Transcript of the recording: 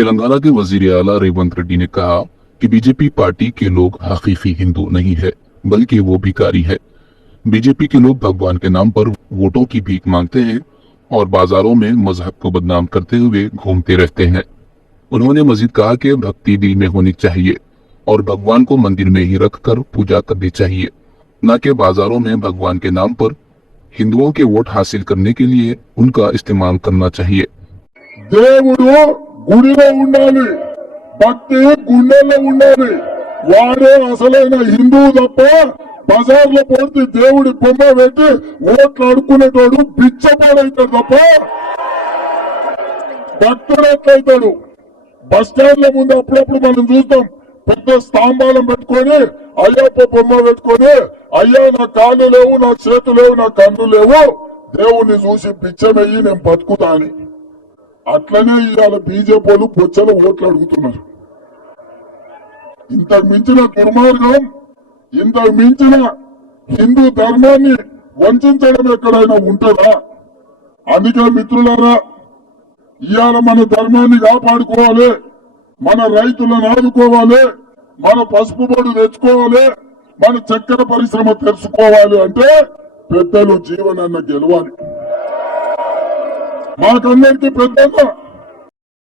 तेलंगाना के वजीर आला रेवंत रेड्डी ने कहा कि बीजेपी पार्टी के लोग हकीकी हिंदू नहीं है, बल्कि वो भिखारी है। बीजेपी के लोग भगवान के नाम पर वोटों की भीख मांगते हैं और बाजारों में मजहब को बदनाम करते हुए घूमते रहते हैं। उन्होंने मजीद कहा कि भक्ति दिल में होनी चाहिए और भगवान को मंदिर में ही रखकर पूजा करनी चाहिए, न कि बाजारों में भगवान के नाम पर हिंदुओं के वोट हासिल करने के लिए उनका इस्तेमाल करना चाहिए। దేవుడు గుడిలో ఉండాలి, భక్తి గుండెల్లో ఉండాలి. వాడే అసలైన హిందువు తప్ప బజార్లో పోతే దేవుడి బొమ్మ పెట్టి ఓట్లు అడుక్కునేటోడు బిచ్చపాడైతాడు తప్ప భక్తుడు ఎట్లయితాడు. బస్ స్టాండ్ల ముందు అప్పుడప్పుడు మనం చూస్తాం, పెద్ద స్తంభాలను పెట్టుకొని అయ్యప్ప బొమ్మ పెట్టుకొని, అయ్యా నా కాళ్ళు లేవు, నా చేతులు లేవు, నా కన్ను లేవు, దేవుణ్ణి చూసి బిచ్చమయ్యి నేను బతుకుతా అని. అట్లనే ఇవాళ బీజేపీ వాళ్ళు బొచ్చల ఓట్లు అడుగుతున్నారు. ఇంతకు మించిన దుర్మార్గం, ఇంతకు మించిన హిందూ ధర్మాన్ని వంచడం ఎక్కడైనా ఉంటుందా? అందుకే మిత్రులారా, ఇవాళ మన ధర్మాన్ని కాపాడుకోవాలి, మన రైతులను ఆదుకోవాలి, మన పసుపు బొడు తెచ్చుకోవాలి, మన చక్కెర పరిశ్రమ తెరుచుకోవాలి అంటే పెద్దలు జీవనాన్ని గెలవాలి. మాకందరికీ పెద్దగా